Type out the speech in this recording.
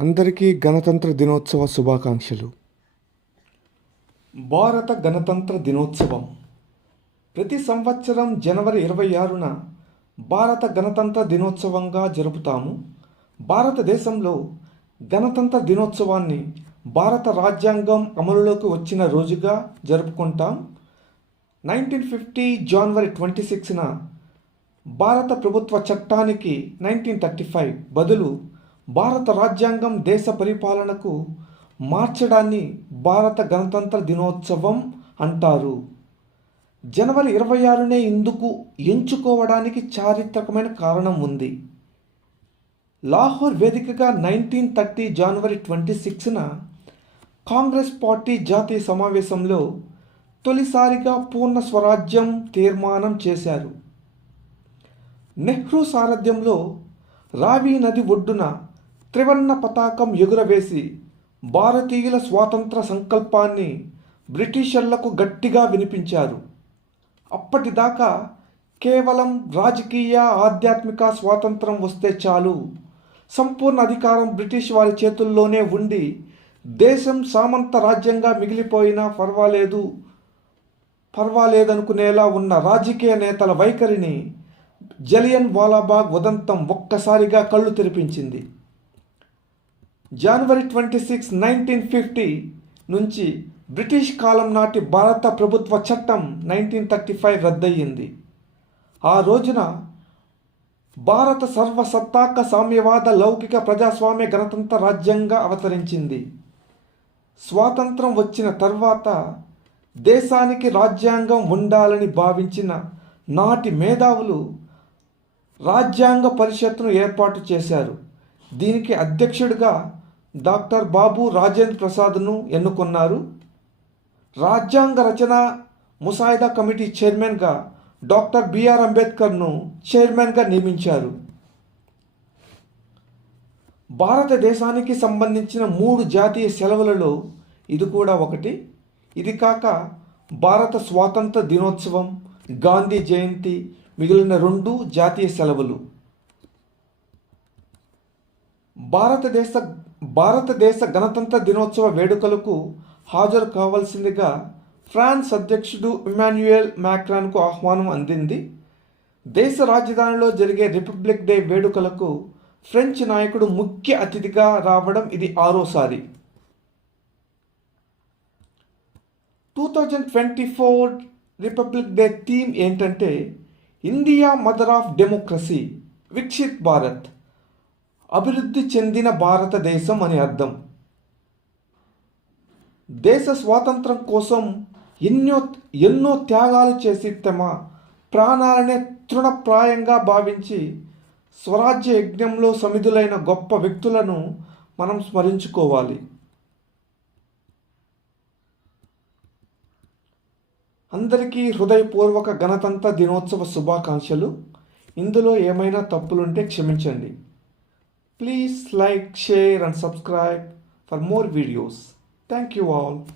అందరికీ గణతంత్ర దినోత్సవ శుభాకాంక్షలు. భారత గణతంత్ర దినోత్సవం. ప్రతి సంవత్సరం జనవరి ఇరవై ఆరున భారత గణతంత్ర దినోత్సవంగా జరుపుతాము. భారతదేశంలో గణతంత్ర దినోత్సవాన్ని భారత రాజ్యాంగం అమలులోకి వచ్చిన రోజుగా జరుపుకుంటాం. నైన్టీన్ ఫిఫ్టీ జనవరి ట్వంటీ సిక్స్న భారత ప్రభుత్వ చట్టానికి నైన్టీన్ థర్టీ ఫైవ్ బదులు భారత రాజ్యాంగం దేశ పరిపాలనకు మార్చడాన్ని భారత గణతంత్ర దినోత్సవం అంటారు. జనవరి ఇరవై ఆరునే ఇందుకు ఎంచుకోవడానికి చారిత్రకమైన కారణం ఉంది. లాహోర్ వేదికగా నైన్టీన్ థర్టీ జనవరి ట్వంటీ సిక్స్న కాంగ్రెస్ పార్టీ జాతీయ సమావేశంలో తొలిసారిగా పూర్ణ స్వరాజ్యం తీర్మానం చేశారు. నెహ్రూ సారథ్యంలో రావి నది ఒడ్డున త్రివర్ణ పతాకం ఎగురవేసి భారతీయుల స్వాతంత్ర సంకల్పాన్ని బ్రిటిషర్లకు గట్టిగా వినిపించారు. అప్పటిదాకా కేవలం రాజకీయ ఆధ్యాత్మిక స్వాతంత్రం వస్తే చాలు. సంపూర్ణ అధికారం బ్రిటిష్ వారి చేతుల్లోనే ఉండి దేశం సామంత రాజ్యంగా మిగిలిపోయినా పర్వాలేదు. పర్వాలేదనుకునేలా ఉన్న రాజకీయ నేతల వైఖరిని జలియన్ వాలాబాగ్ ఉదంతం ఒక్కసారిగా కళ్ళు తెరిపించింది. జనవరి ట్వంటీ సిక్స్ నైన్టీన్ ఫిఫ్టీ నుంచి బ్రిటిష్ కాలం నాటి భారత ప్రభుత్వ చట్టం నైన్టీన్ థర్టీ ఫైవ్ రద్దయింది ఆ రోజున భారత సర్వసత్తాక సామ్యవాద లౌకిక ప్రజాస్వామ్య గణతంత్ర రాజ్యంగా అవతరించింది. స్వాతంత్రం వచ్చిన తర్వాత దేశానికి రాజ్యాంగం ఉండాలని భావించిన నాటి మేధావులు రాజ్యాంగ పరిషత్ను ఏర్పాటు చేశారు. దీనికి అధ్యక్షుడిగా డాక్టర్ బాబు రాజేంద్ర ప్రసాద్ను ఎన్నుకున్నారు. రాజ్యాంగ రచన ముసాయిదా కమిటీ చైర్మన్గా డాక్టర్ బిఆర్ అంబేద్కర్ను చైర్మన్గా నియమించారు. భారతదేశానికి సంబంధించిన మూడు జాతీయ సెలవులలో ఇది కూడా ఒకటి. ఇది కాక భారత స్వాతంత్ర దినోత్సవం గాంధీ జయంతి మిగిలిన రెండు జాతీయ సెలవులు. భారతదేశ భారతదేశ గణతంత్ర దినోత్సవ వేడుకలకు హాజరు కావాల్సిందిగా ఫ్రాన్స్ అధ్యక్షుడు ఇమాన్యుయల్ మ్యాక్రాన్కు ఆహ్వానం అందింది. దేశ రాజధానిలో జరిగే రిపబ్లిక్ డే వేడుకలకు ఫ్రెంచ్ నాయకుడు ముఖ్య అతిథిగా రావడం ఇది ఆరోసారి. Two thousand twenty four republic day theme ఏంటంటే India mother of democracy Viksit Bharat. అభివృద్ధి చెందిన భారతదేశం అని అర్థం. దేశ స్వాతంత్రం కోసం ఎన్నో ఎన్నో త్యాగాలు చేసి తమ ప్రాణాలనే తృణప్రాయంగా భావించి స్వరాజ్య యజ్ఞంలో సమిధులైన గొప్ప వ్యక్తులను మనం స్మరించుకోవాలి. అందరికీ హృదయపూర్వక గణతంత్ర దినోత్సవ శుభాకాంక్షలు. ఇందులో ఏమైనా తప్పులుంటే క్షమించండి. Please like, share and subscribe for more videos. Thank you all.